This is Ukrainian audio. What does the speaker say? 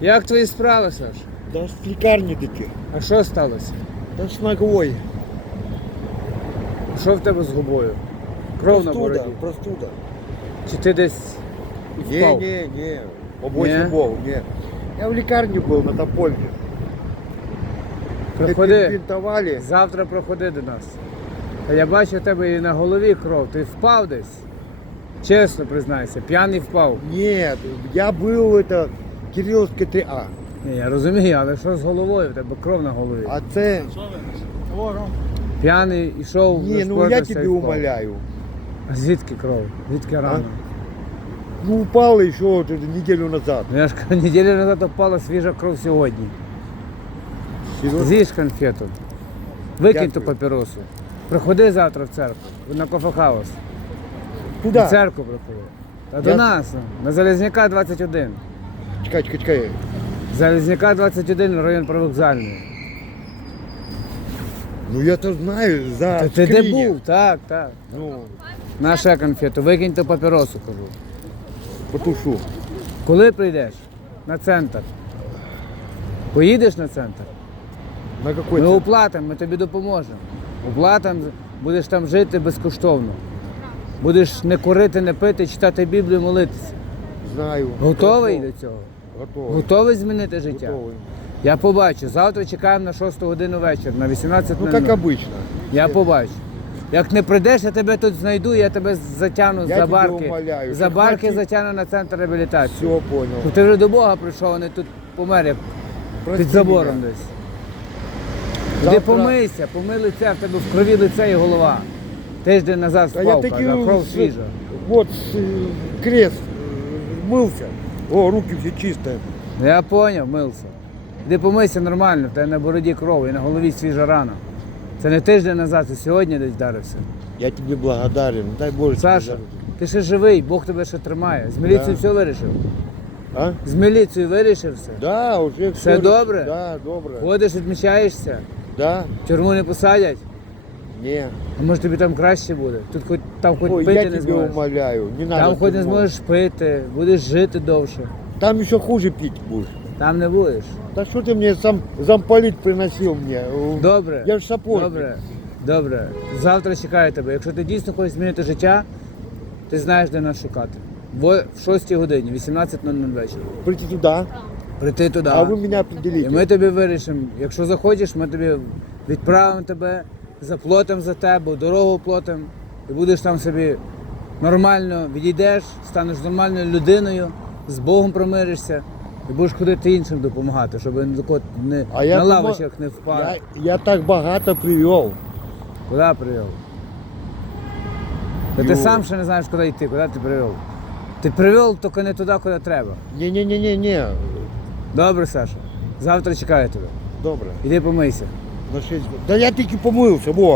Як твої справи, Саш? Да з лікарні таки. А що сталося? Да з ногою. Що в тебе з губою? Кров на бороді? простуда. Чи ти десь впав? не, не. Побойся Не? Богу, не. Я в лікарні був на Топольні. Проходи. Завтра проходи до нас. Та я бачу у тебе і на голові кров. Ти впав десь? Чесно признайся, п'яний впав. Нет, я був это Кирилівське 3А. Ні, я розумію, але що з головою? В тебе кров на голові. А це... П'яний ішов. Ні, ну я розпортився тебе впав. умоляю. А звідки кров? Звідки рана? Ну упал еще вот эту неделю назад. Ну я ж кажу, неділю назад впала свіжа кров сьогодні. Серьезно? З'їж конфету. Викинь Дякую. ту папіросу. Приходи завтра в церкву, на кофехаус. В церкву приходи. Та до Я- нас, на Залізняка 21. Чекай, чекай, чекай. Залізняка 21, район провокзальний. Ну я то знаю, за Та ти де скриня. був? Так, так. Ну, На ще конфету, викинь ту папіросу, кажу. потушу. Коли прийдеш? На центр. Поїдеш на центр? На какой Ми оплатимо, ми тобі допоможемо. Оплатимо, будеш там жити безкоштовно. Будеш не курити, не пити, читати Біблію, молитися. Знаю. Готовий Готов. до цього? Готовий. Готовий змінити життя? Готовий. Я побачу. Завтра чекаємо на 6 годину вечора, на 18 Ну, как обычно. Я побачу. Як не прийдеш, я тебе тут знайду, я тебе затягну Я за тебе барки. умоляю, За барки хаті- затягну на центр реабілітації. Все понял. Щоб ти вже до Бога прийшов, а не тут помер як Прости під забором меня. десь. Завтра- помийся, помий лице, в тебе в крові лице і голова. Тиждень назад А я впав, таки каже, а кров с- свіжа. Вот с- крест э, мылся. О, руки все чистые. Ну, Я поняв, мився. Іди помийся нормально, в тебе на бороді кров і на голові свіжа рана. Це не тиждень назад, це сьогодні десь вдарився. Я тебе благодарен. Дай Боже. тебе Саша, здоровья. ти ще живий, Бог тебе ще тримає. З міліцією Да. все вирішив. А? З міліцією вирішив все. Да, уже Все добре? Да, добре. Ходиш, відмічаєшся, Да? в тюрму не посадять. Не. А може тобі там краще буде? Тут хоч там хоч Ой, пити я не тебе зможеш. умоляю. Не надо. Там хоч не тюрьму. зможеш пити, будеш жити довше. Там еще хуже пить будешь. Там не будеш. Да что ты мне сам замполит приносил мне? Добре. Я ж сапожник. Добре. Добре. Завтра чекаю тебе. Якщо ти дійсно хочеш змінити життя, ти знаєш, де нас шукати. В 6 годині, 18.00 вечора. Прийти туда, Прийти туди. а вы меня І ми тобі вирішимо. Якщо захочеш, ми тобі відправимо тебе, заплатимо за тебе, дорогу платимо, і будеш там собі нормально відійдеш, станеш нормальною людиною, з Богом промиришся і будеш ходити іншим допомагати, щоб не, не, А на лавочках не впав. Я, я так богато привел. Куди привів? Та ти сам ще не знаєш, куди йти, куди ти привів. Ти привів тільки не туди, куди треба. Не-не-не-не-не. Добре, Саша. Завтра чекаю тебе. Добре. Іди помийся. На 6 Да я таки помылся, во.